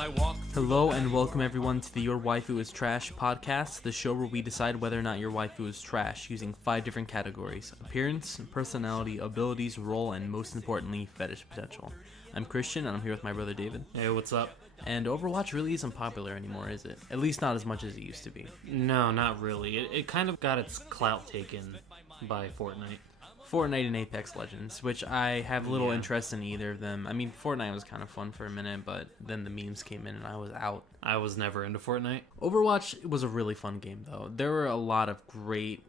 I walk. Hello and welcome everyone to the Your Waifu Is Trash Podcast, the show where we decide whether or not your waifu is trash using 5 different categories: appearance, personality, abilities, role, and most importantly, fetish potential. I'm Christian and I'm here with my brother David. Hey, what's up? And Overwatch really isn't popular anymore, is it? At least not as much as it used to be. No, not really. It kind of got its clout taken by Fortnite. Fortnite and Apex Legends, which I have little interest in either of them. I mean, Fortnite was kind of fun for a minute, but then the memes came in and I was out. I was never into Fortnite. Overwatch was a really fun game, though. There were a lot of great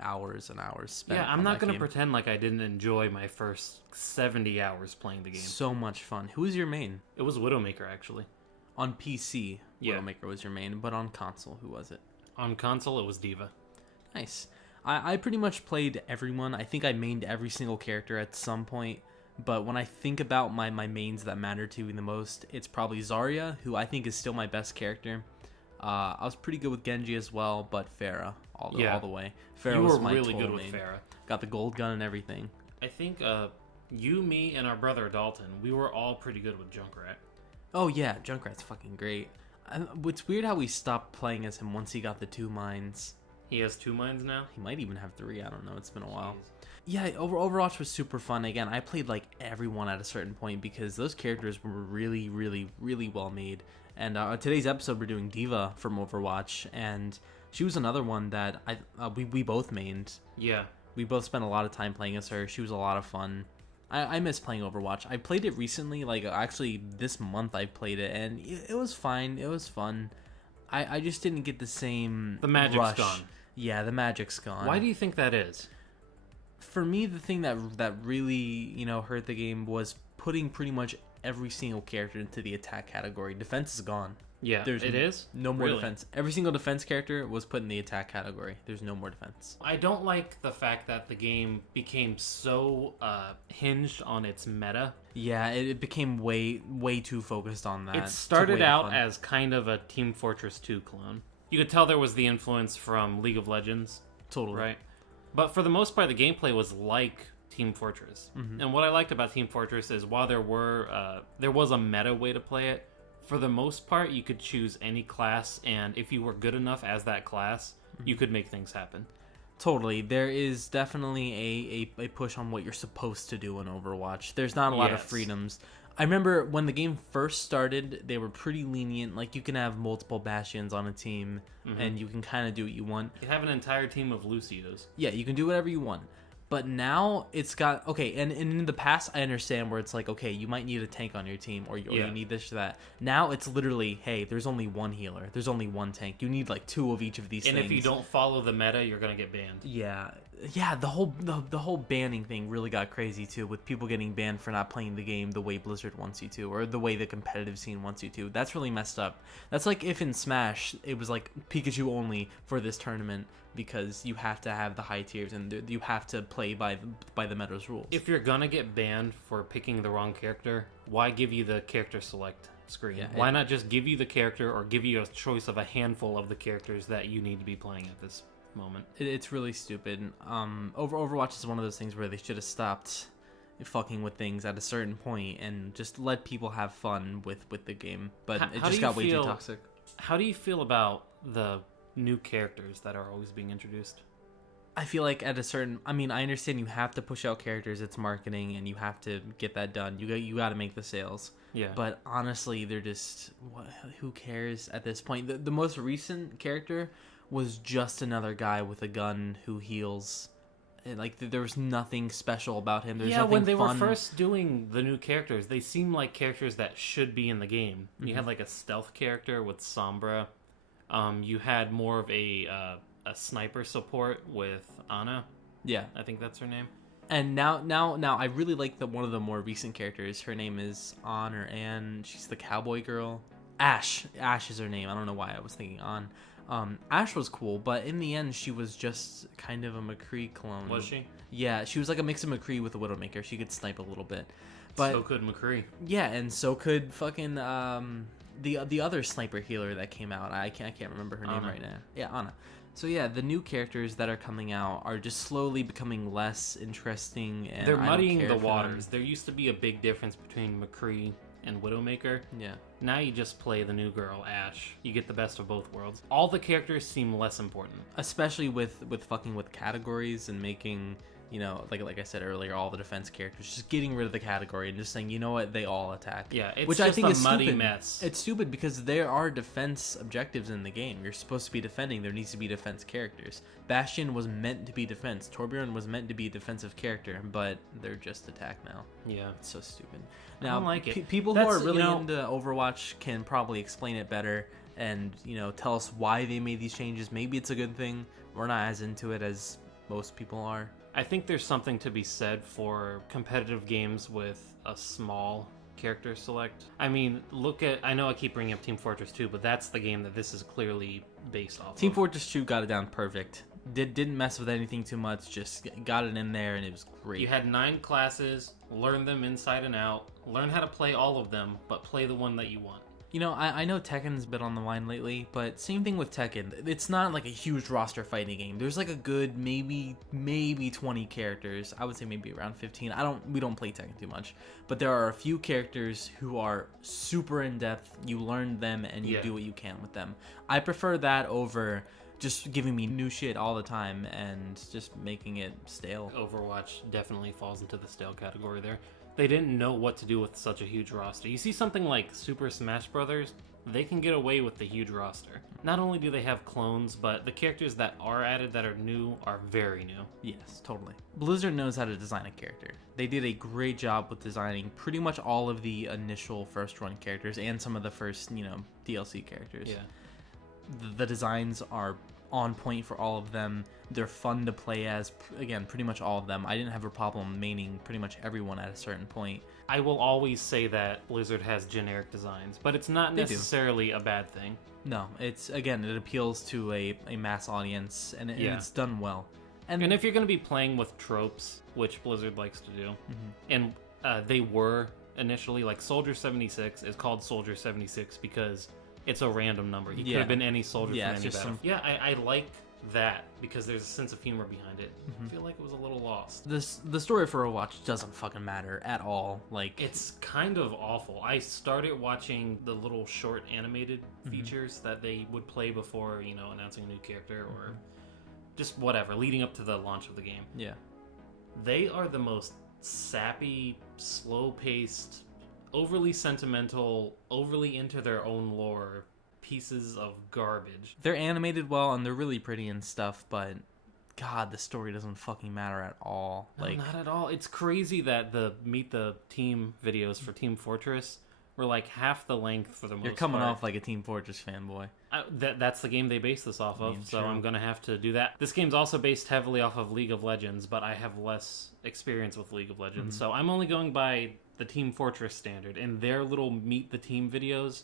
hours and hours spent. Yeah, I'm not going to pretend like I didn't enjoy my first 70 hours playing the game. So much fun. Who was your main? It was Widowmaker, actually. On PC, Yeah. Widowmaker was your main, but on console, who was it? On console, it was Diva. Nice. I pretty much played everyone. I think I mained every single character at some point, but when I think about my mains that matter to me the most, it's probably Zarya, who I think is still my best character. I was pretty good with Genji as well, but Pharah all the way. Pharah You was were my really total good with main. Pharah. Got the gold gun and everything. I think you, me, and our brother Dalton, we were all pretty good with Junkrat. Oh yeah, Junkrat's fucking great. It's weird how we stopped playing as him once he got the 2 mines. He has 2 mines now? He might even have 3, I don't know, it's been a while. Jeez. Yeah, Overwatch was super fun. Again, I played like everyone at a certain point because those characters were really well made. And today's episode we're doing Diva from Overwatch, and she was another one that we both mained. Yeah. We both spent a lot of time playing as her. She was a lot of fun. I miss playing Overwatch. I played it recently, like actually this month I played it, and it was fine. It was fun. I just didn't get the same The magic's rush. gone. Yeah, the magic's gone. Why do you think that is? For me, the thing that really, hurt the game was putting pretty much every single character into the attack category. Defense is gone. Yeah, it is? No more Really? defense. Every single defense character was put in the attack category. There's no more defense. I don't like the fact that the game became so hinged on its meta. Yeah, it became way too focused on that. It started out as kind of a Team Fortress 2 clone. You could tell there was the influence from League of Legends. Totally. Right? But for the most part, the gameplay was like Team Fortress. Mm-hmm. And what I liked about Team Fortress is while there was a meta way to play it, for the most part, you could choose any class, and if you were good enough as that class, you could make things happen. Totally. There is definitely a push on what you're supposed to do in Overwatch. There's not a lot of freedoms. I remember when the game first started, they were pretty lenient. Like, you can have multiple Bastions on a team, and you can kind of do what you want. You have an entire team of Lucidos. Yeah, you can do whatever you want. But now it's got... Okay, and in the past, I understand where it's like, okay, you might need a tank on your team, or you need this or that. Now it's literally, hey, there's only one healer. There's only one tank. You need, like, 2 of each of these things. And if you don't follow the meta, you're going to get banned. Yeah, the whole banning thing really got crazy too, with people getting banned for not playing the game the way Blizzard wants you to, or the way the competitive scene wants you to. That's really messed up. That's like if in Smash it was like Pikachu only for this tournament because you have to have the high tiers and you have to play by the meta's rules. If you're gonna get banned for picking the wrong character, why give you the character select screen? Yeah, why not just give you the character or give you a choice of a handful of the characters that you need to be playing at this moment? It's really stupid. Overwatch is one of those things where they should have stopped fucking with things at a certain point and just let people have fun with the game. But it just got way too toxic. How do you feel about the new characters that are always being introduced? I feel like at a certain... I mean, I understand you have to push out characters. It's marketing, and you have to get that done. You got to make the sales. Yeah. But honestly, they're just... who cares at this point? The most recent character was just another guy with a gun who heals. Like, there was nothing special about him. There's nothing when they fun. were first doing the new characters, they seemed like characters that should be in the game. You had like a stealth character with Sombra. You had more of a sniper support with Ana. Yeah. I think that's her name. And now I really like one of the more recent characters. Her name is An or Anne. She's the cowboy girl. Ash is her name. I don't know why I was thinking An. Ash was cool, but in the end, she was just kind of a McCree clone. Was she? Yeah, she was like a mix of McCree with a Widowmaker. She could snipe a little bit. But so could McCree. Yeah, and so could fucking the other sniper healer that came out. I can't remember her name right now. Yeah, Ana. So yeah, the new characters that are coming out are just slowly becoming less interesting. And they're muddying the waters. There used to be a big difference between McCree and Widowmaker. Yeah. Now you just play the new girl, Ashe. You get the best of both worlds. All the characters seem less important. Especially with fucking with categories and making, you know, like I said earlier, all the defense characters, just getting rid of the category and just saying, you know what, they all attack. Yeah, it's which just I think a is muddy stupid. mess. It's stupid because there are defense objectives in the game. You're supposed to be defending. There needs to be defense characters. Bastion was meant to be defense. Torbjorn was meant to be a defensive character, but they're just attack now. Yeah. It's so stupid. I Now, don't like it. People who are really into Overwatch can probably explain it better and, you know, tell us why they made these changes. Maybe it's a good thing. We're not as into it as most people are. I think there's something to be said for competitive games with a small character select. I mean, I know I keep bringing up Team Fortress 2, but that's the game that this is clearly based off Team of. Fortress 2 got it down perfect. Didn't mess with anything too much, just got it in there and it was great. You had 9 classes, learn them inside and out, learn how to play all of them, but play the one that you want. You know, I know Tekken's been on the line lately, but same thing with Tekken. It's not like a huge roster fighting game. There's like a good maybe 20 characters. I would say maybe around 15. We don't play Tekken too much, but there are a few characters who are super in depth. You learn them and you do what you can with them. I prefer that over just giving me new shit all the time and just making it stale. Overwatch definitely falls into the stale category there. They didn't know what to do with such a huge roster. You see something like Super Smash Brothers, they can get away with the huge roster. Not only do they have clones, but the characters that are added that are new are very new. Yes, totally. Blizzard knows how to design a character. They did a great job with designing pretty much all of the initial first run characters and some of the first, you know, DLC characters. Yeah. The designs are on point for all of them. They're fun to play as, again, pretty much all of them. I didn't have a problem maining pretty much everyone at a certain point. I will always say that Blizzard has generic designs, but it's not necessarily a bad thing. No, it's, again, it appeals to a mass audience, and it's done well. And if you're going to be playing with tropes, which Blizzard likes to do, and they were initially, like Soldier 76 is called Soldier 76 because it's a random number. He could have been any soldier from any battle. I like that because there's a sense of humor behind it. I feel like it was a little lost. The story for Overwatch doesn't fucking matter at all. Like, it's kind of awful. I started watching the little short animated features that they would play before, you know, announcing a new character or just whatever, leading up to the launch of the game. Yeah. They are the most sappy, slow-paced, overly sentimental, overly into their own lore pieces of garbage. They're animated well and they're really pretty and stuff, but God, the story doesn't fucking matter at all. No, like, not at all. It's crazy that the Meet the Team videos for Team Fortress were like half the length for the most part. You're coming off like a Team Fortress fanboy. That's the game they base this off of, so true. I'm going to have to do that. This game's also based heavily off of League of Legends, but I have less experience with League of Legends, so I'm only going by the Team Fortress standard, and their little Meet the Team videos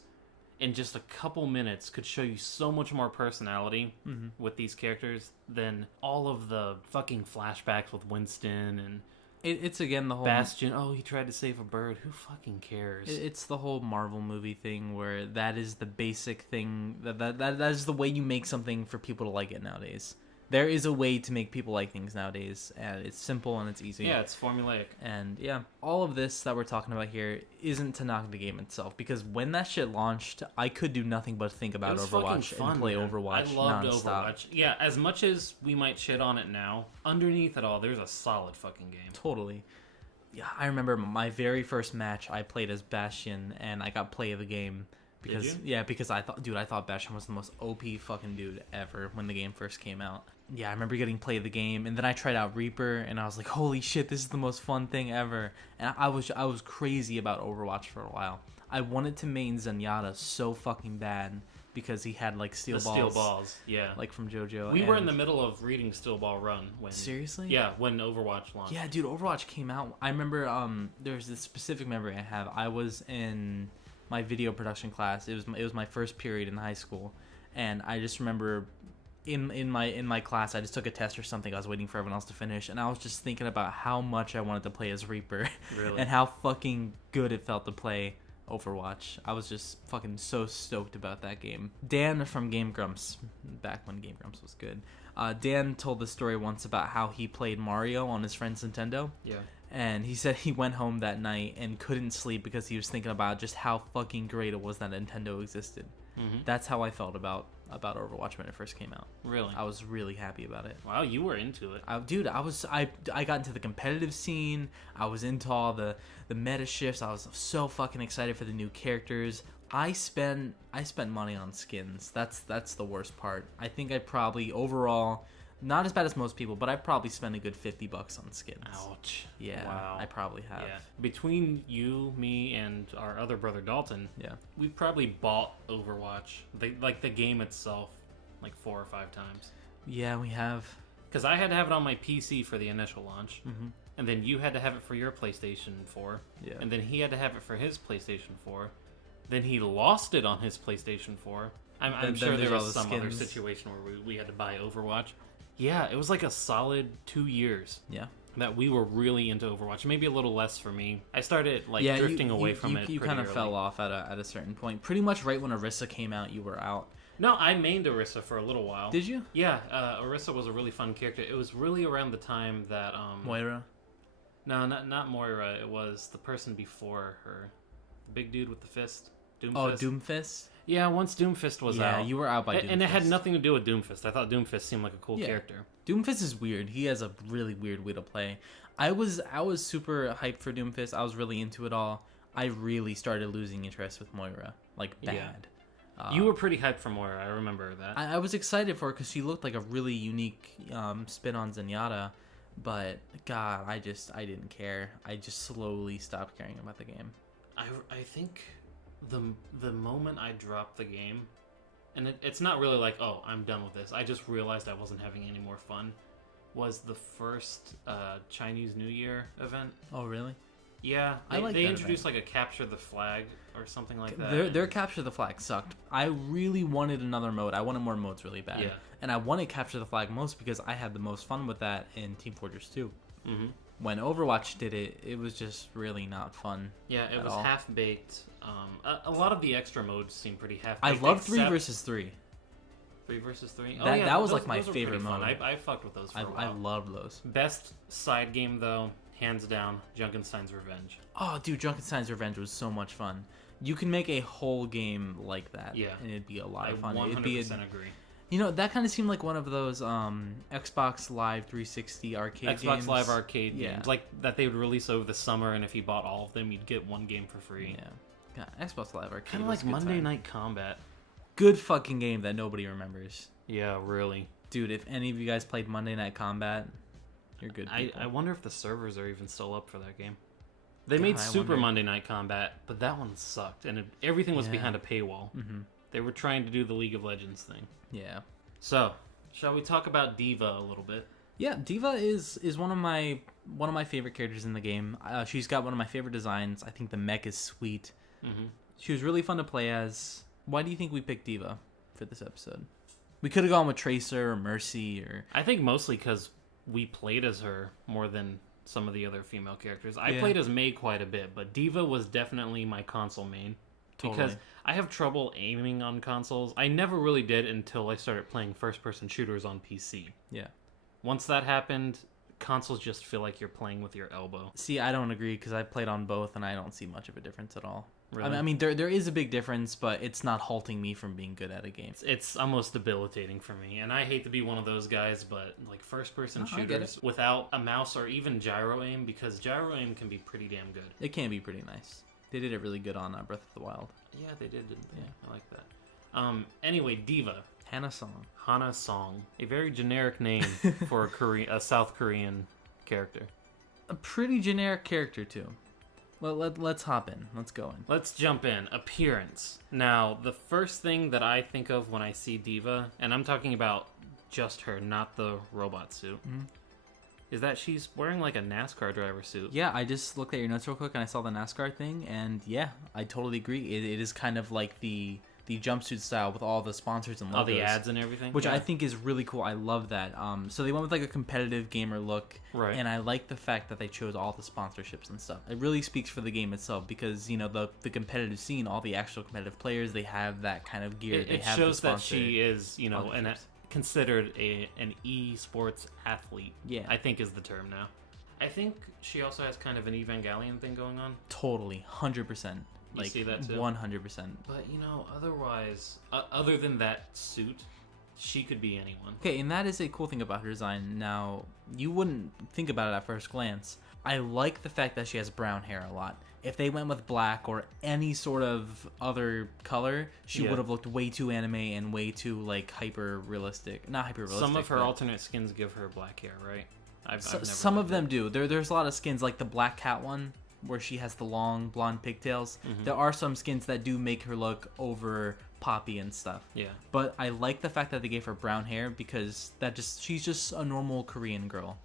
in just a couple minutes could show you so much more personality with these characters than all of the fucking flashbacks with Winston and it's again the whole Bastion. Oh, he tried to save a bird. Who fucking cares? It's the whole Marvel movie thing where that is the basic thing that is the way you make something for people to like it nowadays. There is a way to make people like things nowadays, and it's simple and it's easy. Yeah, it's formulaic. And yeah, all of this that we're talking about here isn't to knock the game itself, because when that shit launched, I could do nothing but think about Overwatch and play Overwatch I loved nonstop. Overwatch. Yeah, as much as we might shit on it now, underneath it all, there's a solid fucking game. Totally. Yeah, I remember my very first match I played as Bastion, and I got play of the game. Because because I thought Bastion was the most OP fucking dude ever when the game first came out. Yeah, I remember getting play of the game, and then I tried out Reaper, and I was like, holy shit, this is the most fun thing ever. And I was crazy about Overwatch for a while. I wanted to main Zenyatta so fucking bad because he had like steel balls, yeah, like from JoJo. We were in the middle of reading Steel Ball Run when seriously, yeah, when Overwatch launched. Yeah, dude, Overwatch came out. I remember there's this specific memory I have. I was in my video production class. It was my first period in high school, and I just remember in my class I just took a test or something. I was waiting for everyone else to finish, and I was just thinking about how much I wanted to play as Reaper. Really? And how fucking good it felt to play Overwatch. I was just fucking so stoked about that game. Dan from Game Grumps, back when Game Grumps was good, Dan told the story once about how he played Mario on his friend's Nintendo. Yeah. And he said he went home that night and couldn't sleep because he was thinking about just how fucking great it was that Nintendo existed. Mm-hmm. That's how I felt about Overwatch when it first came out. Really? I was really happy about it. Wow, you were into it. I got into the competitive scene. I was into all the meta shifts. I was so fucking excited for the new characters. I spent money on skins. That's the worst part. I think I probably overall, not as bad as most people, but I probably spent a good $50 on skins. Ouch. Yeah, wow. I probably have. Yeah. Between you, me, and our other brother Dalton, Yeah. we probably bought Overwatch, the game itself, like 4 or 5 times. Yeah, we have. Because I had to have it on my PC for the initial launch, Mm-hmm. and then you had to have it for your PlayStation 4, Yeah. and then he had to have it for his PlayStation 4. Then he lost it on his PlayStation 4. I'm Then sure there's there all was the some other skins. situation where we had to buy Overwatch. Yeah, it was like a solid 2 years Yeah. that we were really into Overwatch. Maybe a little less for me. I started drifting away from it. You pretty kind of early. fell off at a certain point. Pretty much right when Orisa came out, you were out. No, I mained Orisa for a little while. Did you? Yeah, Orisa was a really fun character. It was really around the time that Moira? No, not Moira. It was the person before her, the big dude with the fist. Doomfist. Oh, Doomfist? Yeah, once Doomfist was out. Yeah, you were out by Doomfist. And it had nothing to do with Doomfist. I thought Doomfist seemed like a cool character. Doomfist is weird. He has a really weird way to play. I was super hyped for Doomfist. I was really into it all. I really started losing interest with Moira. Like, bad. Yeah. You were pretty hyped for Moira. I remember that. I was excited for her because she looked like a really unique spin on Zenyatta. But, God, I didn't care. I just slowly stopped caring about the game. I think the moment I dropped the game, and it's not really like, oh, I'm done with this. I just realized I wasn't having any more fun, was the first Chinese New Year event. Oh, really? Yeah, they introduced like a capture the flag or something like that. Their capture the flag sucked. I really wanted another mode. I wanted more modes really bad. Yeah. And I wanted capture the flag most because I had the most fun with that in Team Fortress 2. Mm-hmm. When Overwatch did it, it was just really not fun. Yeah, it was half-baked. A lot of the extra modes seem pretty half-baked. I love 3 versus 3. 3 versus 3? That was like my favorite mode. I fucked with those for a while. I loved those. Best side game, though, hands down, Junkenstein's Revenge. Oh, dude, Junkenstein's Revenge was so much fun. You can make a whole game like that. Yeah. And it'd be a lot of fun. I 100% it'd be agree. You know, that kind of seemed like one of those Xbox Live 360 arcade games. Xbox Live arcade Yeah. games. Like, that they would release over the summer, and if you bought all of them, you'd get one game for free. Yeah. God, Xbox Live arcade Kind of was like a good Monday time. Night Combat. Good fucking game that nobody remembers. Yeah, really. Dude, if any of you guys played Monday Night Combat, you're good people. I wonder if the servers are even still up for that game. They God, made I Super wonder. Monday Night Combat, but that one sucked, and everything was Yeah. behind a paywall. Mm-hmm. They were trying to do the League of Legends thing. Yeah. So, shall we talk about Diva a little bit? Yeah, Diva is one of my favorite characters in the game. She's got one of my favorite designs. I think the mech is sweet. Mm-hmm. She was really fun to play as. Why do you think we picked Diva for this episode? We could have gone with Tracer or Mercy or... I think mostly because we played as her more than some of the other female characters. I Yeah. played as Mei quite a bit, but Diva was definitely my console main. Because Totally. I have trouble aiming on consoles. I never really did until I started playing first-person shooters on PC. Yeah. Once that happened, consoles just feel like you're playing with your elbow. See, I don't agree because I played on both and I don't see much of a difference at all. Really? I mean, there is a big difference, but it's not halting me from being good at a game. It's almost debilitating for me, and I hate to be one of those guys, but like first-person I get shooters without a mouse or even gyro aim, because gyro aim can be pretty damn good. It can be pretty nice. They did it really good on Breath of the Wild. Yeah, they did, didn't they? Yeah. I like that. Anyway, Diva. Hana Song. Hana Song. A very generic name for a South Korean character. A pretty generic character, too. Well, let's hop in. Let's go in. Let's jump in. Appearance. Now, the first thing that I think of when I see Diva, and I'm talking about just her, not the robot suit, is that she's wearing like a NASCAR driver suit. Yeah, I just looked at your notes real quick and I saw the NASCAR thing, and yeah, I totally agree. It is kind of like the jumpsuit style with all the sponsors and logos. All the ads and everything. Which yeah. I think is really cool. I love that. So they went with like a competitive gamer look. Right. And I like the fact that they chose all the sponsorships and stuff. It really speaks for the game itself because, you know, the competitive scene, all the actual competitive players, they have that kind of gear. It have shows the that she is, you know, sponsorships. considered an esports athlete. Yeah. I think is the term now. I think she also has kind of an Evangelion thing going on. Totally, 100%. You see that too? 100%. But, otherwise, other than that suit, she could be anyone. Okay, and that is a cool thing about her design. Now, you wouldn't think about it at first glance. I like the fact that she has brown hair a lot. If they went with black or any sort of other color, she would have looked way too anime and way too, hyper realistic. Not hyper realistic. Some of her alternate skins give her black hair, right? Some of them do. There's a lot of skins, like the Black Cat one, where she has the long blonde pigtails. Mm-hmm. There are some skins that do make her look over poppy and stuff. Yeah. But I like the fact that they gave her brown hair because she's just a normal Korean girl.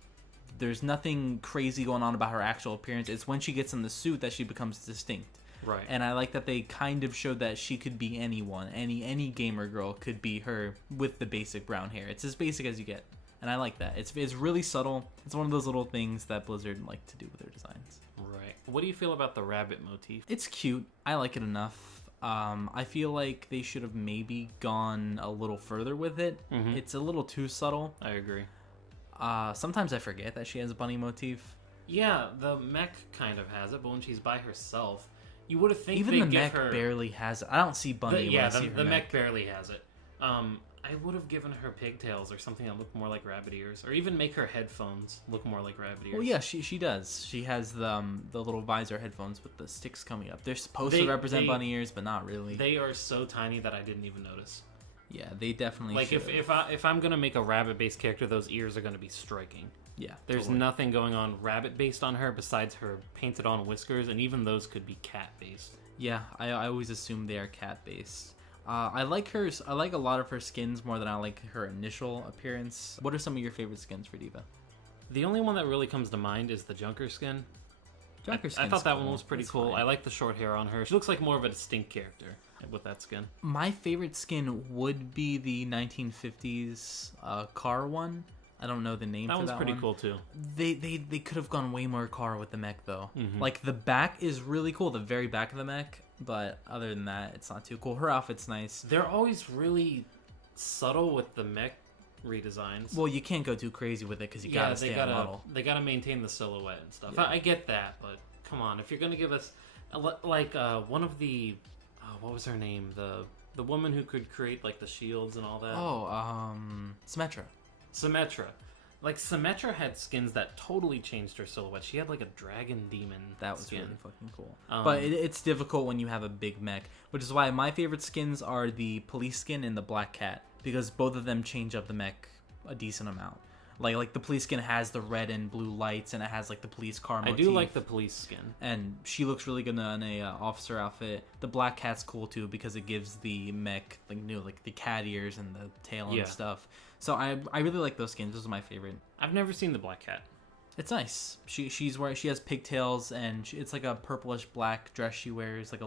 There's nothing crazy going on about her actual appearance. It's when she gets in the suit that she becomes distinct. Right. And I like that they kind of showed that she could be anyone. Any gamer girl could be her with the basic brown hair. It's as basic as you get. And I like that. It's really subtle. It's one of those little things that Blizzard like to do with their designs. Right. What do you feel about the rabbit motif? It's cute. I like it enough. I feel like they should have maybe gone a little further with it. Mm-hmm. It's a little too subtle. I agree. Sometimes I forget that she has a bunny motif. Yeah, the mech kind of has it, but when she's by herself, you would have think even the mech barely has it. I don't see bunny. The mech barely has it. I would have given her pigtails or something that looked more like rabbit ears, or even make her headphones look more like rabbit ears. Well, yeah, she does. She has the little visor headphones with the sticks coming up. They're supposed to represent bunny ears, but not really. They are so tiny that I didn't even notice. Yeah, they definitely if I'm gonna make a rabbit-based character, those ears are gonna be striking. Yeah, there's nothing going on rabbit-based on her besides her painted-on whiskers, and even those could be cat-based. Yeah, I always assume they are cat-based. I like a lot of her skins more than I like her initial appearance. What are some of your favorite skins for Diva? The only one that really comes to mind is the Junker skin. I thought that one was pretty cool. Fine. I like the short hair on her. She looks like more of a distinct character with that skin. My favorite skin would be the 1950s car one. I don't know the name for that one. That one's pretty cool too. They could have gone way more car with the mech though. Mm-hmm. Like the back is really cool, the very back of the mech. But other than that, it's not too cool. Her outfit's nice. They're always really subtle with the mech redesigns. Well, you can't go too crazy with it because you gotta stay on model. They gotta maintain the silhouette and stuff. Yeah. I get that, but come on, if you're gonna give us one of the what was her name? The woman who could create like the shields and all that. Symmetra. Symmetra. Like, Symmetra had skins that totally changed her silhouette. She had, like, a dragon demon That was skin. really fucking cool. But it's difficult when you have a big mech, which is why my favorite skins are the police skin and the black cat, because both of them change up the mech a decent amount. Like the police skin has the red and blue lights, and it has, like, the police car motif. I do like the police skin. And she looks really good in a officer outfit. The black cat's cool, too, because it gives the mech, like the cat ears and the tail and stuff. So I really like those skins. Those are my favorite. I've never seen the black cat. It's nice. She has pigtails and it's like a purplish black dress she wears, like a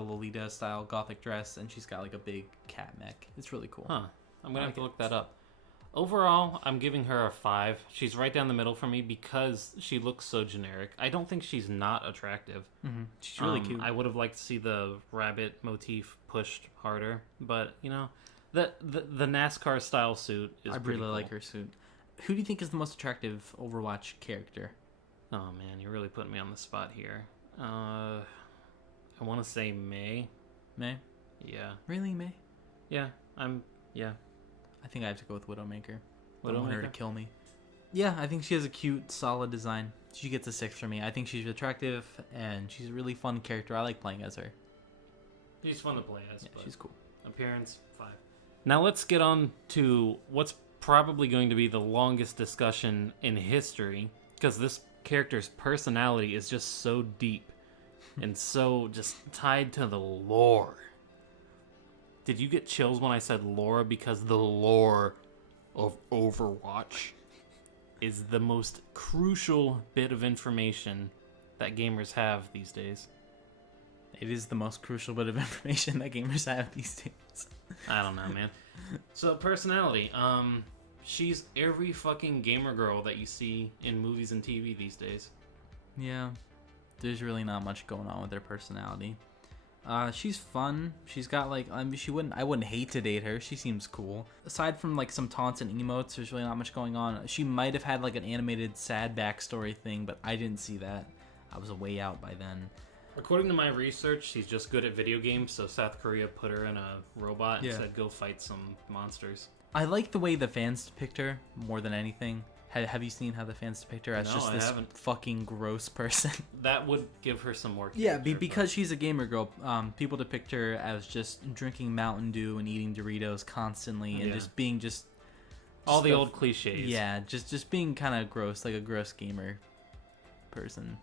Lolita style gothic dress, and she's got like a big cat mech. It's really cool. Huh. I'm gonna have to look that up. Overall, I'm giving her a 5. She's right down the middle for me because she looks so generic. I don't think she's not attractive. Mm-hmm. She's really cute. I would have liked to see the rabbit motif pushed harder, but the NASCAR style suit is I pretty really cool. like her suit. Who do you think is the most attractive Overwatch character? Oh man, you're really putting me on the spot here. I want to say May. May? Yeah. Really, May? Yeah, I think I have to go with Widowmaker. I Widowmaker? don't want her to kill me. Yeah, I think she has a cute, solid design. She gets a 6 for me. I think she's attractive, and she's a really fun character. I like playing as her. She's fun to play as. Yeah, she's cool. Appearance, 5. Now let's get on to what's probably going to be the longest discussion in history, because this character's personality is just so deep and so just tied to the lore. Did you get chills when I said lore? Because the lore of Overwatch is the most crucial bit of information that gamers have these days. It is the most crucial bit of information that gamers have these days. I don't know, man. So, personality. She's every fucking gamer girl that you see in movies and TV these days. Yeah. There's really not much going on with their personality. She's fun. She's got like, I wouldn't hate to date her. She seems cool. Aside from like some taunts and emotes, there's really not much going on. She might have had like an animated sad backstory thing, but I didn't see that. I was way out by then. According to my research, she's just good at video games, so South Korea put her in a robot and said go fight some monsters. I like the way the fans depict her more than anything. Have you seen how the fans depict her as just this fucking gross person? That would give her some more character. Yeah, because she's a gamer girl. People depict her as just drinking Mountain Dew and eating Doritos constantly and just being all the old cliches. Yeah, just being kind of gross, like a gross gamer person.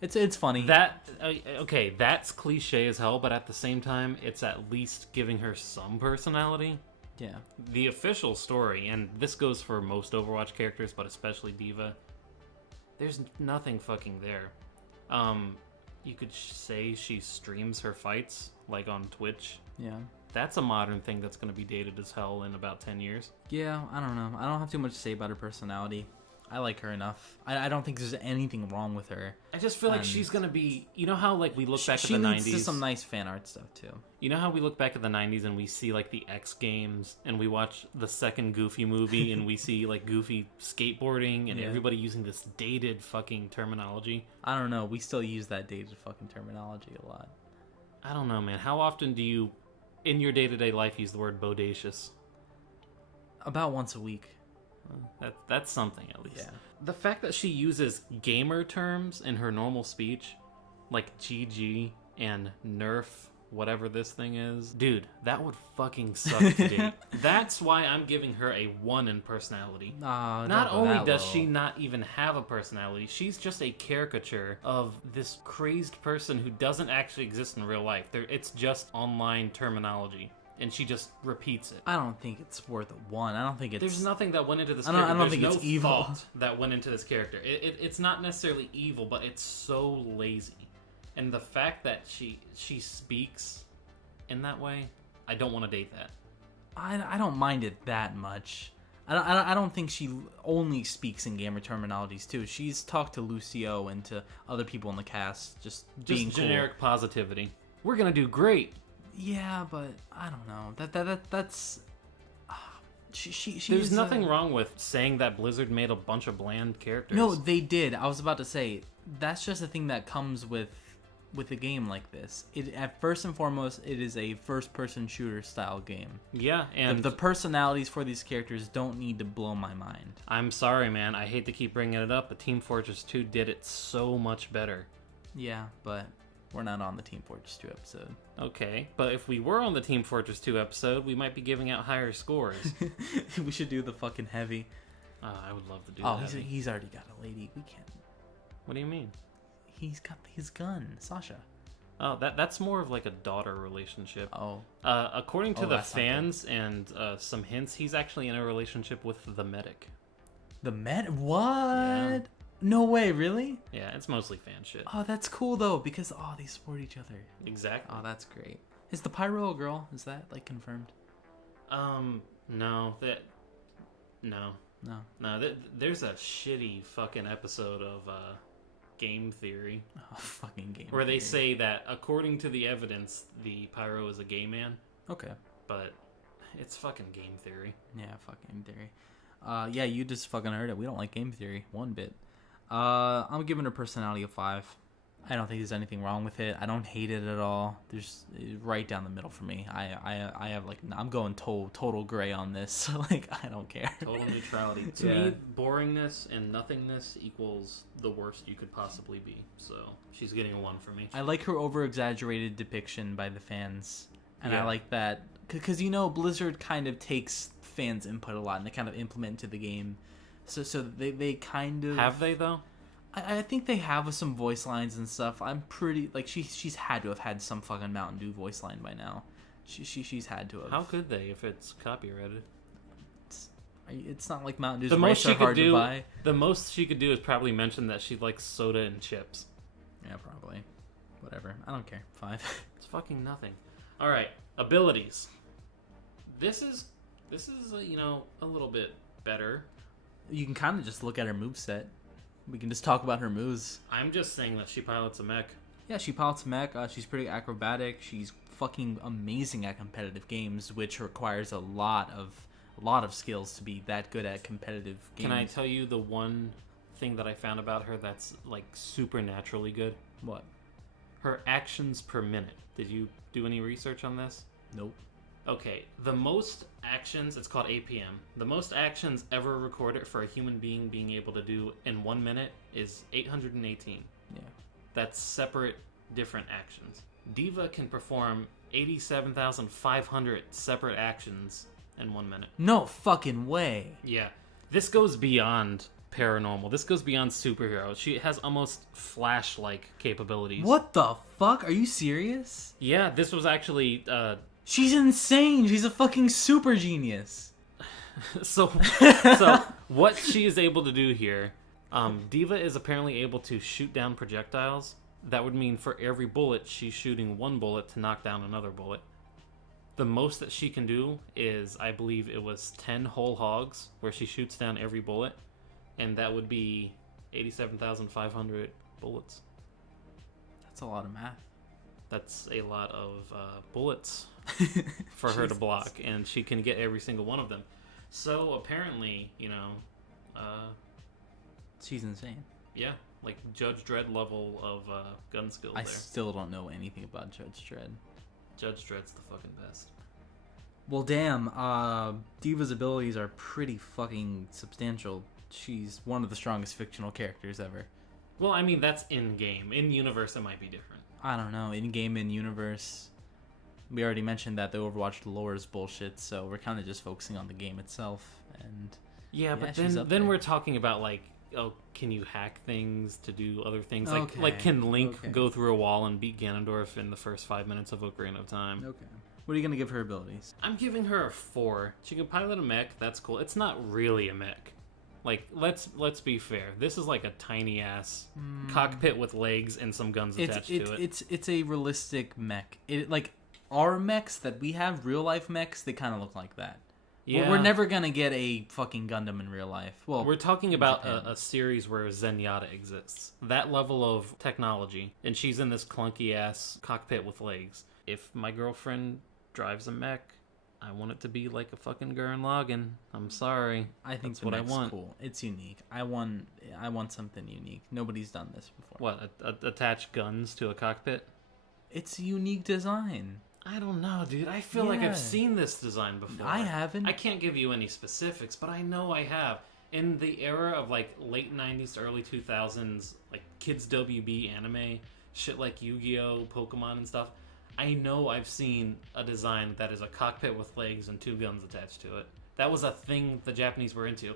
It's funny. That's cliche as hell, but at the same time, it's at least giving her some personality. Yeah. The official story, and this goes for most Overwatch characters, but especially Diva, there's nothing fucking there. You could say she streams her fights, like on Twitch. Yeah. That's a modern thing that's going to be dated as hell in about 10 years. Yeah, I don't know. I don't have too much to say about her personality. I like her enough. I don't think there's anything wrong with her. I just feel like she's gonna be... You know how like we look back at the 90s? She leads to some nice fan art stuff, too. You know how we look back at the 90s and we see like the X Games and we watch the second Goofy movie and we see like Goofy skateboarding and everybody using this dated fucking terminology? I don't know. We still use that dated fucking terminology a lot. I don't know, man. How often do you, in your day-to-day life, use the word bodacious? About once a week. That's something, at least. Yeah. The fact that she uses gamer terms in her normal speech, like GG and Nerf, whatever this thing is, dude, that would fucking suck to date. That's why I'm giving her a 1 in personality. Not only does she not even have a personality, she's just a caricature of this crazed person who doesn't actually exist in real life. It's just online terminology. And she just repeats it. I don't think it's worth a 1. I don't think it's... There's nothing that went into this character. I don't think it's evil. Thought that went into this character. It's not necessarily evil, but it's so lazy. And the fact that she speaks in that way, I don't want to date that. I don't mind it that much. I don't think she only speaks in gamer terminologies, too. She's talked to Lucio and to other people in the cast, just being cool. Generic positivity. We're going to do great. Yeah, but I don't know. That's There's nothing wrong with saying that Blizzard made a bunch of bland characters. No, they did. I was about to say that's just a thing that comes with a game like this. At first and foremost, it is a first-person shooter style game. Yeah, and the personalities for these characters don't need to blow my mind. I'm sorry, man. I hate to keep bringing it up, but Team Fortress 2 did it so much better. Yeah, but we're not on the Team Fortress 2 episode. Okay, but if we were on the Team Fortress 2 episode, we might be giving out higher scores. We should do the fucking heavy. I would love to do that. Oh, he's already got a lady. We can't. What do you mean? He's got his gun, Sasha. Oh, that's more of like a daughter relationship. Oh. According to the fans and some hints, he's actually in a relationship with the medic. The med? What? Yeah. No way, really? Yeah, it's mostly fan shit. Oh, that's cool though, because they support each other. Exactly. Oh, that's great. Is the Pyro a girl? Is that like confirmed? No. There's a shitty fucking episode of Game Theory. Oh, fucking Game where Theory. They say that according to the evidence, the Pyro is a gay man. Okay. But it's fucking Game Theory. Yeah, fuck Game Theory. Yeah, you just fucking heard it. We don't like Game Theory one bit. I'm giving her personality a 5. I don't think there's anything wrong with it. I don't hate it at all. There's right down the middle for me. I have like I'm going total gray on this. Like I don't care. Total neutrality. To me, boringness and nothingness equals the worst you could possibly be. So she's getting a 1 for me. I like her over-exaggerated depiction by the fans, and I like that because Blizzard kind of takes fans' input a lot and they kind of implement into the game. So they kind of have they though. I think they have with some voice lines and stuff. I'm pretty like she's had to have had some fucking Mountain Dew voice line by now. She's had to have. How could they if it's copyrighted? It's not like Mountain Dew's rights are hard to buy. The most she could do is probably mention that she likes soda and chips. Yeah, probably. Whatever. I don't care. 5. It's fucking nothing. All right, abilities. This is a little bit better. You can kind of just look at her moveset. We can just talk about her moves. I'm just saying that she pilots a mech. Yeah, she pilots mech. She's pretty acrobatic. She's fucking amazing at competitive games, which requires a lot of skills to be that good at competitive games. Can I tell you the one thing that I found about her that's like supernaturally good? What? Her actions per minute. Did you do any research on this? Nope. Okay, the most actions, it's called APM. The most actions ever recorded for a human being being able to do in 1 minute is 818. Yeah. That's separate, different actions. Diva can perform 87,500 separate actions in 1 minute. No fucking way. Yeah. This goes beyond paranormal. This goes beyond superhero. She has almost Flash-like capabilities. What the fuck? Are you serious? Yeah, this was actually... She's insane. She's a fucking super genius. So what she is able to do here, Diva is apparently able to shoot down projectiles. That would mean for every bullet, she's shooting one bullet to knock down another bullet. The most that she can do is, I believe it was 10 whole hogs, where she shoots down every bullet, and that would be 87,500 bullets. That's a lot of math. That's a lot of bullets for her to block, and she can get every single one of them. So apparently, she's insane. Yeah, like Judge Dredd level of gun skill I there. still don't know anything about Judge Dredd. Judge Dredd's the fucking best. Well, damn, Diva's abilities are pretty fucking substantial. She's one of the strongest fictional characters ever. Well, I mean, that's in-game. In-universe, it might be different. I don't know. In-game, in-universe, we already mentioned that the Overwatch lore is bullshit, so we're kind of just focusing on the game itself. And yeah, but she's up then there. we're talking about, like, oh, can you hack things to do other things? Like, Okay, like can Link okay. go through a wall and beat Ganondorf in the first 5 minutes of Ocarina of Time? Okay. What are you going to give her abilities? I'm giving her a 4. She can pilot a mech. That's cool. It's not really a mech. Like, let's be fair. This is like a tiny ass cockpit with legs and some guns attached to it. It's a realistic mech. Like our mechs that we have, real life mechs, they kind of look like that. Yeah. We're never gonna get a fucking Gundam in real life. Well, We're talking about a series where Zenyatta exists. That level of technology, and she's in this clunky ass cockpit with legs. If my girlfriend drives a mech, I want it to be like a fucking Gurren Lagann. I'm sorry. I think that's what I want. Cool. It's unique. I want something unique. Nobody's done this before. What? Attach guns to a cockpit? It's a unique design. I don't know, dude. I feel like I've seen this design before. I haven't. I can't give you any specifics, but I know I have. In the era of like late 90s to early 2000s, like kids WB anime, shit like Yu-Gi-Oh, Pokemon and stuff, I know I've seen a design that is a cockpit with legs and 2 guns attached to it. That was a thing the Japanese were into.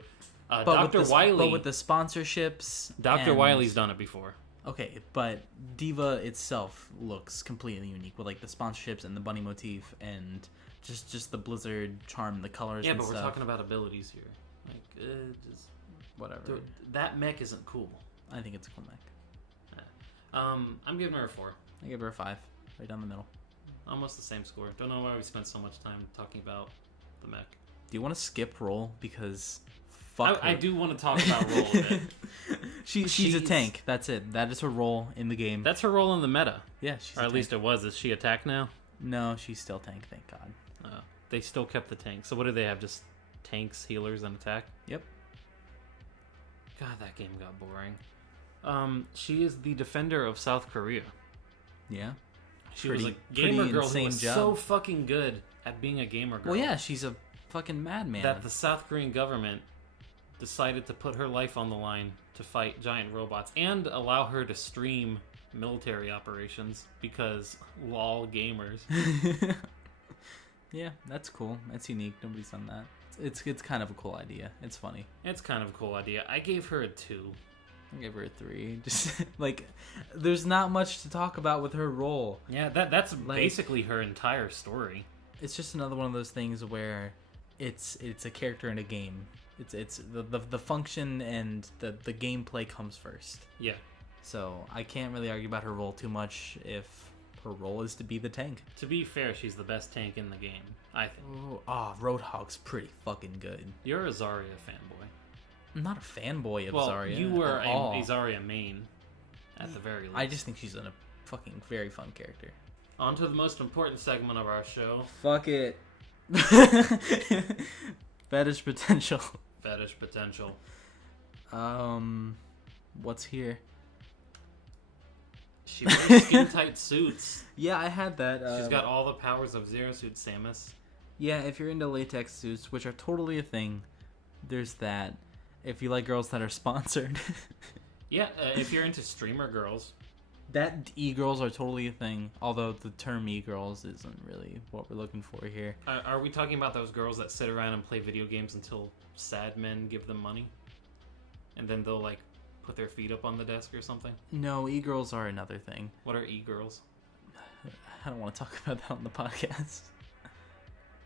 Dr. Wily... But with the sponsorships... Dr. Wily's done it before. Okay, but Diva itself looks completely unique with like the sponsorships and the bunny motif and just the Blizzard charm, the colors and stuff. Yeah, but we're talking about abilities here. Like, just... Whatever. That mech isn't cool. I think it's a cool mech. I'm giving her a 4. I give her a 5. Right down the middle. Almost the same score. Don't know why we spent so much time talking about the mech. Do you want to skip roll? Because fuck I do want to talk about roll a bit. She's a tank. That's it. That is her role in the game. That's her role in the meta. Yeah, she's or at least it was. Is she attack now? No, she's still tank, thank God. They still kept the tank. So what do they have? Just tanks, healers, and attack? Yep. God, that game got boring. She is the defender of South Korea. Yeah. She was a gamer girl who was so fucking good at being a gamer girl. Well, yeah, she's a fucking madman. That the South Korean government decided to put her life on the line to fight giant robots and allow her to stream military operations because lol gamers. Yeah, that's cool. That's unique. Nobody's done that. It's kind of a cool idea. It's funny. It's kind of a cool idea. I gave her a 2. I gave her a 3. Just like, there's not much to talk about with her role. Yeah, that's like, basically her entire story. It's just another one of those things where it's a character in a game. It's the function and the gameplay comes first. Yeah. So I can't really argue about her role too much if her role is to be the tank. To be fair, she's the best tank in the game, I think. Roadhog's pretty fucking good. You're a Zarya fanboy. I'm not a fanboy of Well, Zarya. you were a Zarya main, at the very least. I just think she's a Fucking very fun character. On to the most important segment of our show. Fuck it. Fetish potential. Fetish potential. What's here? She wears skin-tight suits. Yeah, I had that. She's got all the powers of Zero Suit Samus. Yeah, if you're into latex suits, which are totally a thing, there's that. If you like girls that are sponsored. Yeah, if you're into streamer girls. That e-girls are totally a thing, although the term e-girls isn't really what we're looking for here. Are we talking about those girls that sit around and play video games until sad men give them money? And then they'll, like, put their feet up on the desk or something? No, e-girls are another thing. What are e-girls? I don't want to talk about that on the podcast.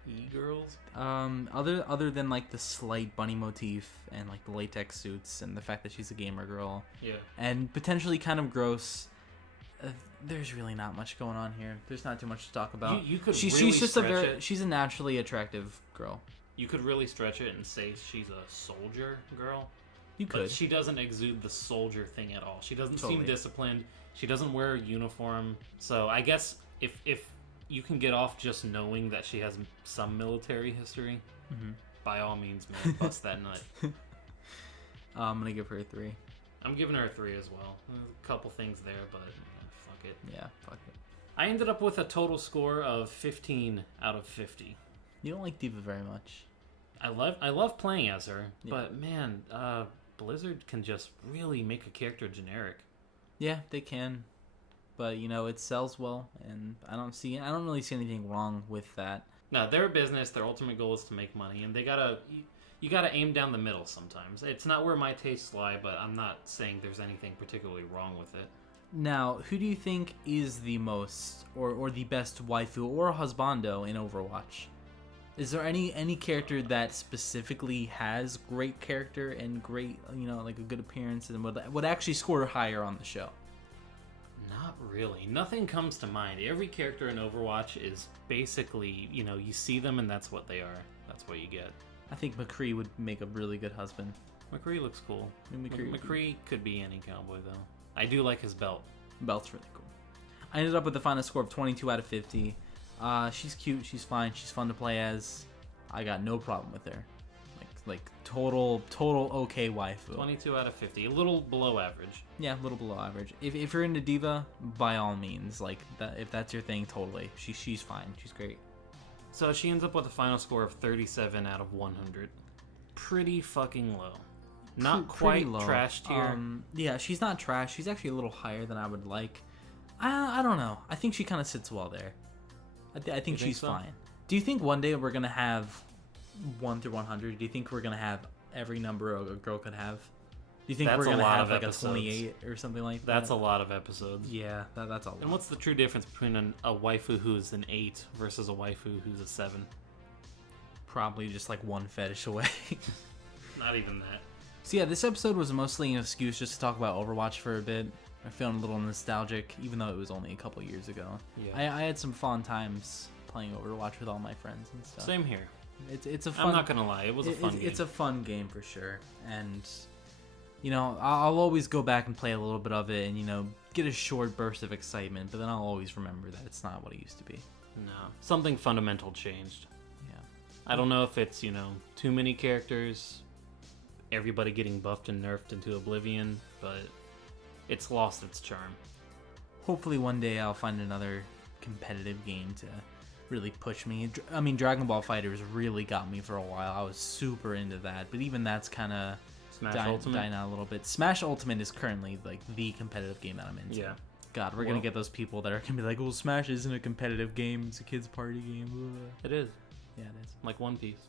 E-girls? Other than, like, the slight bunny motif and, like, the latex suits and the fact that she's a gamer girl. Yeah. And potentially kind of gross... there's really not much going on here. There's not too much to talk about. You could she's really just stretch it. She's a naturally attractive girl. You could really stretch it and say she's a soldier girl. You could. But she doesn't exude the soldier thing at all. She doesn't Totally. seem disciplined. She doesn't wear a uniform. So I guess if you can get off just knowing that she has some military history, by all means, man, bust that nut. I'm gonna give her a 3. I'm giving her a 3 as well. There's a couple things there, but fuck it. Yeah, fuck it. I ended up with a total score of 15 out of 50. You don't like Diva very much. I love playing as her, Yeah. but man, Blizzard can just really make a character generic. Yeah, they can, but you know it sells well, and I don't really see anything wrong with that. No, they're a business. Their ultimate goal is to make money, and you gotta aim down the middle sometimes. It's not where my tastes lie, but I'm not saying there's anything particularly wrong with it. Now, who do you think is the most or the best waifu or husbando in Overwatch? Is there any character that specifically has great character and great, like a good appearance and would actually score higher on the show? Not really. Nothing comes to mind. Every character in Overwatch is basically, you see them and that's what they are. That's what you get. I think McCree would make a really good husband. McCree looks cool. McCree- McCree could be any cowboy, though. I do like his belt. Belt's really cool. I ended up with a final score of 22 out of 50. She's cute. She's fine. She's fun to play as. I got no problem with her. Like total okay waifu. 22 out of 50. A little below average. Yeah, a little below average. If you're into Diva, by all means, like that. If that's your thing, totally. She's fine. She's great. So she ends up with a final score of 37 out of 100. Pretty fucking low. Not Pretty quite low. trash tier. Yeah, she's not trash. She's actually a little higher than I would like. I don't know. I think she kind of sits well there. I think she's so? fine. Do you think one day we're gonna have 1 through 100? Do you think we're gonna have every number a girl could have? Do you think That's we're a gonna lot have of like episodes. a 28 or something like that? That's a lot of episodes. Yeah, that's a lot. And what's the true difference between a waifu who's an 8 versus a waifu who's a 7? Probably just like one fetish away. Not even that. So yeah, this episode was mostly an excuse just to talk about Overwatch for a bit. I'm feeling a little nostalgic, even though it was only a couple years ago. Yeah. I had some fun times playing Overwatch with all my friends and stuff. Same here. It's a fun. I'm not gonna lie, it was a fun game. It's a fun game for sure, and I'll always go back and play a little bit of it, and get a short burst of excitement. But then I'll always remember that it's not what it used to be. No, something fundamental changed. Yeah. I don't know if it's too many characters, everybody getting buffed and nerfed into oblivion, but it's lost its charm. Hopefully one day I'll find another competitive game to really push me. I mean, Dragon Ball FighterZ really got me for a while. I was super into that, but even that's kind of Smash Ultimate. dying out a little bit. Smash Ultimate is currently like the competitive game that I'm into. Yeah. God, we're gonna get those people that are gonna be like, "Well, Smash isn't a competitive game; it's a kids' party game." It is. Yeah, it is. Like One Piece.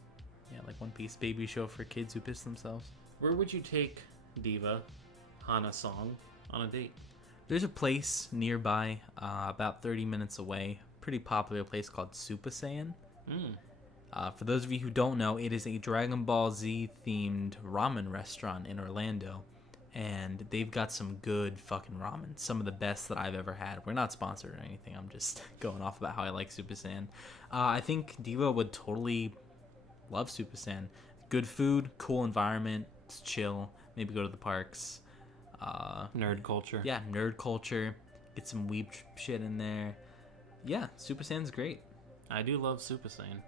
Yeah, like One Piece baby show for kids who piss themselves. Where would you take Diva, Hana Song, on a date? There's a place nearby, about 30 minutes away. Pretty popular place called Super Saiyan. For those of you who don't know, it is a Dragon Ball Z themed ramen restaurant in Orlando, and they've got some good fucking ramen. Some of the best that I've ever had. We're not sponsored or anything. I'm just going off about how I like Super Saiyan. I think Diva would totally love Super Saiyan. Good food, cool environment, it's chill. Maybe go to the parks. Nerd culture. Yeah, nerd culture. Get some weeb shit in there. Yeah, Super Saiyan's great. I do love Super Saiyan.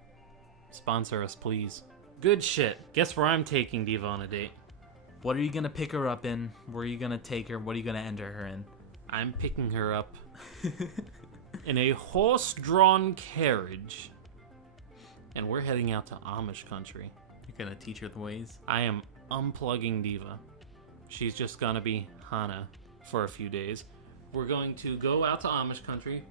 Sponsor us, please. Good shit. Guess where I'm taking Diva on a date? What are you gonna pick her up in? Where are you gonna take her? What are you gonna enter her in? I'm picking her up in a horse-drawn carriage. And we're heading out to Amish country. You're gonna teach her the ways? I am unplugging Diva. She's just gonna be Hana for a few days. We're going to go out to Amish country.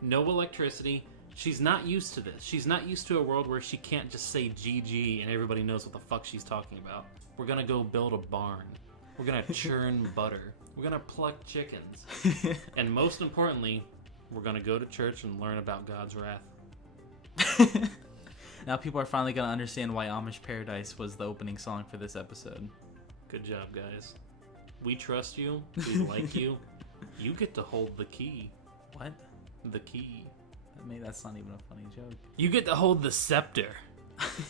No electricity. She's not used to this. She's not used to a world where she can't just say GG and everybody knows what the fuck she's talking about. We're gonna go build a barn. We're gonna churn butter. We're gonna pluck chickens. And most importantly, we're gonna go to church and learn about God's wrath. Now people are finally gonna understand why Amish Paradise was the opening song for this episode. Good job, guys. We trust you. We like you. You get to hold the key. What? The key. That's not even a funny joke. You get to hold the scepter.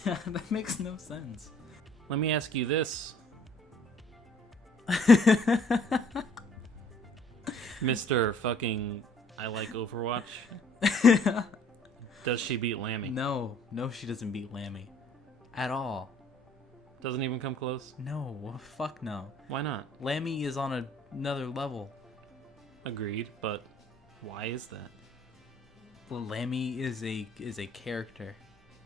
That makes no sense. Let me ask you this. Mr. fucking I like Overwatch. Does she beat Lammy? No, she doesn't beat Lammy. At all. Doesn't even come close? No, fuck no. Why not? Lammy is on another level. Agreed, but why is that? Lammy is a character.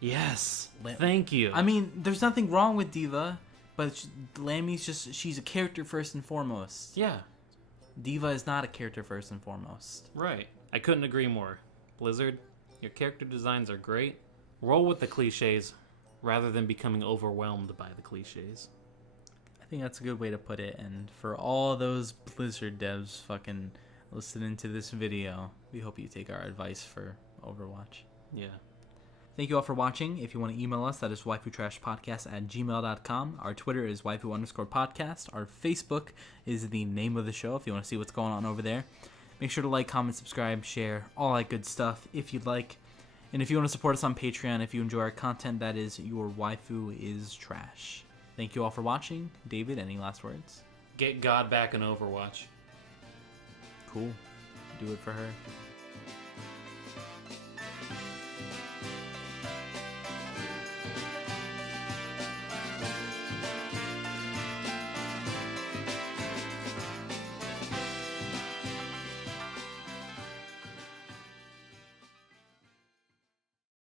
Yes. Thank you. I mean, there's nothing wrong with Diva, but Lammy's she's a character first and foremost. Yeah. Diva is not a character first and foremost. Right. I couldn't agree more. Blizzard, your character designs are great. Roll with the cliches rather than becoming overwhelmed by the cliches. I think that's a good way to put it. And for all those Blizzard devs fucking listening to this video, we hope you take our advice for Overwatch. Yeah. Thank you all for watching. If you want to email us, that is waifutrashpodcast@gmail.com. Our Twitter is waifu_podcast. Our Facebook is the name of the show if you want to see what's going on over there. Make sure to like, comment, subscribe, share, all that good stuff if you'd like. And if you want to support us on Patreon, if you enjoy our content, that is your Waifu Is Trash. Thank you all for watching. David, any last words? Get God back in Overwatch. Cool. Do it for her.